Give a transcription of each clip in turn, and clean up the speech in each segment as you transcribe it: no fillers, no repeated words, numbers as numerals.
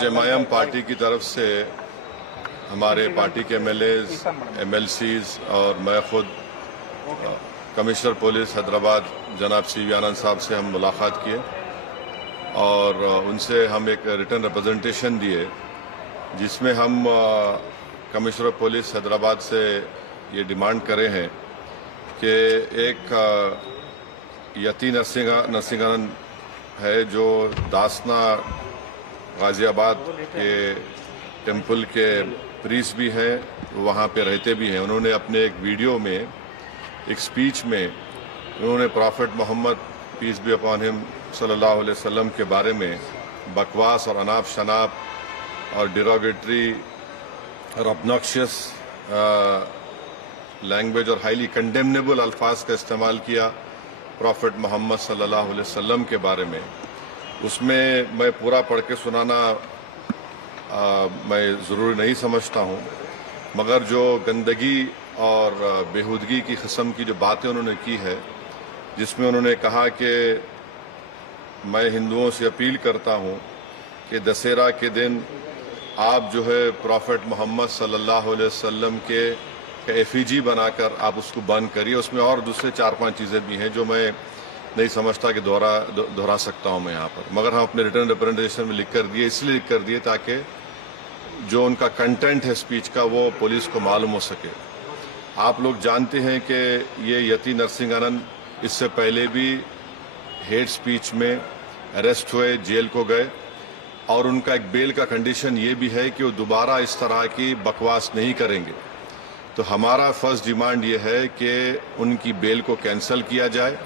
जमायम party की तरफ से हमारे पार्टी के एमएलएज, एमएलसीज और मैं खुद कमिश्नर पुलिस हैदराबाद जनाब CV आनंद साहब से हम मुलाकात किए और उनसे हम एक रिटर्न रिप्रेजेंटेशन दिए जिसमें हम कमिश्नर पुलिस हैदराबाद से ये डिमांड करे हैं कि एक यती नरसिंहानंद है जो दासना गाजियाबाद के टेम्पल के प्रीस्ट भी हैं, वहाँ पे रहते भी हैं। उन्होंने अपने एक वीडियो में, एक स्पीच में उन्होंने prophet Muhammad peace be upon him सल्लल्लाहु अलैहि वसल्लम के बारे में बकवास और अनाप शनाप और डिरोगेटरी और ऑब्नॉक्शियस लैंग्वेज और हाईली कंडेमनेबल अल्फाज का इस्तेमाल किया प्रॉफेट मोहम्मद सल्लल्लाहु अलैहि वसल्लम के बारे में। उसमें मैं पूरा पढ़ के सुनाना मैं ज़रूरी नहीं समझता हूँ, मगर जो गंदगी और बेहूदगी की किस्म की जो बातें उन्होंने की है, जिसमें उन्होंने कहा कि मैं हिंदुओं से अपील करता हूँ कि दशहरा के दिन आप जो है प्रॉफेट मोहम्मद सल्लल्लाहु अलैहि वसल्लम के एफिजी बनाकर आप उसको बंद करिए। उसमें और दूसरे 4-5 चीज़ें भी हैं जो मैं नहीं समझता कि दोहरा सकता हूं मैं यहाँ पर, मगर हम अपने रिटर्न रिप्रेजेंटेशन में लिख कर दिए, इसलिए लिख कर दिए ताकि जो उनका कंटेंट है स्पीच का वो पुलिस को मालूम हो सके। आप लोग जानते हैं कि ये यती नरसिंहानंद इससे पहले भी हेट स्पीच में अरेस्ट हुए, जेल को गए और उनका एक बेल का कंडीशन ये भी है कि वो दोबारा इस तरह की बकवास नहीं करेंगे। तो हमारा फर्स्ट डिमांड ये है कि उनकी बेल को कैंसिल किया जाए।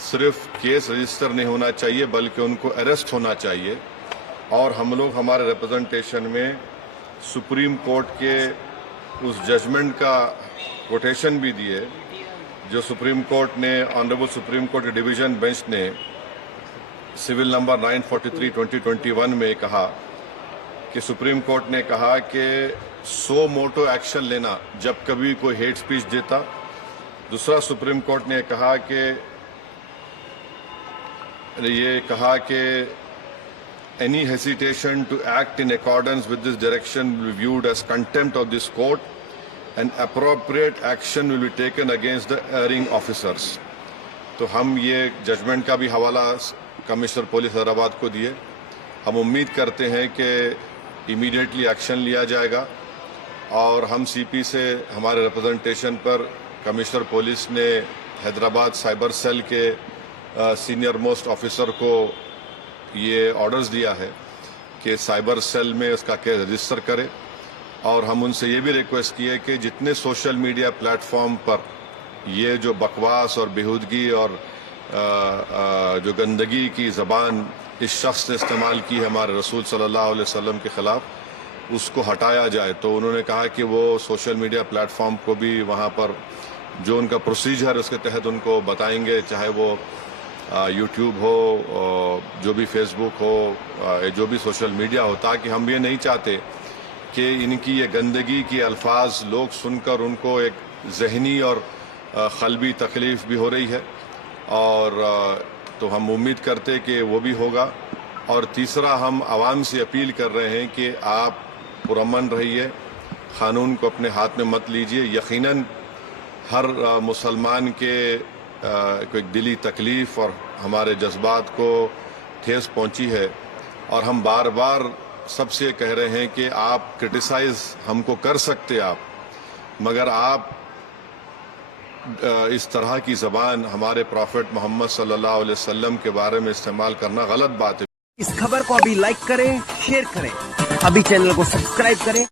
सिर्फ केस रजिस्टर नहीं होना चाहिए बल्कि उनको अरेस्ट होना चाहिए। और हम लोग हमारे रिप्रेजेंटेशन में सुप्रीम कोर्ट के उस जजमेंट का कोटेशन भी दिए जो सुप्रीम कोर्ट ने, honourable supreme court division bench ने सिविल नंबर 943/2021 में कहा कि सुप्रीम कोर्ट ने कहा कि सो मोटो एक्शन लेना जब कभी कोई हेट स्पीच देता। दूसरा सुप्रीम कोर्ट ने कहा कि any hesitation to act in accordance with this direction will be viewed as contempt of this court and appropriate action will be taken against the erring officers. तो हम ये judgement का भी हवाला कमिश्नर पुलिस हैदराबाद को दिए। हम उम्मीद करते हैं कि इमीडिएटली एक्शन लिया जाएगा और हम CP से हमारे रिप्रेजेंटेशन पर कमिश्नर पुलिस ने हैदराबाद साइबर सेल के सीनियर मोस्ट ऑफिसर को ये ऑर्डर्स दिया है कि साइबर सेल में उसका केस रजिस्टर करे। और हम उनसे ये भी रिक्वेस्ट किए कि जितने सोशल मीडिया प्लेटफॉर्म पर ये जो बकवास और बेहूदगी और जो गंदगी की ज़बान इस शख्स ने इस्तेमाल की है हमारे रसूल सल्लल्लाहु अलैहि वसल्लम के ख़िलाफ़, उसको हटाया जाए। तो उन्होंने कहा कि वो सोशल मीडिया प्लेटफॉर्म को भी वहाँ पर जो उनका प्रोसीजर है उसके तहत उनको बताएंगे, चाहे वो यूट्यूब हो, जो भी फेसबुक हो, जो भी सोशल मीडिया हो, ताकि हम ये नहीं चाहते कि इनकी ये गंदगी के अल्फाज लोग सुनकर उनको एक जहनी और क़ल्बी तकलीफ़ भी हो रही है। और तो हम उम्मीद करते कि वो भी होगा। और तीसरा, हम आवाम से अपील कर रहे हैं कि आप पुरअमन रहिए, क़ानून को अपने हाथ में मत लीजिए। यकीनन हर मुसलमान के कोई दिली तकलीफ़ और हमारे जज्बात को ठेस पहुंची है और हम बार बार सबसे कह रहे हैं कि आप क्रिटिसाइज़ हमको कर सकते आप, मगर आप इस तरह की ज़बान हमारे प्रॉफेट मोहम्मद सल्लल्लाहु अलैहि वसल्लम के बारे में इस्तेमाल करना गलत बात है। इस खबर को अभी लाइक करें, शेयर करें, अभी चैनल को सब्सक्राइब करें।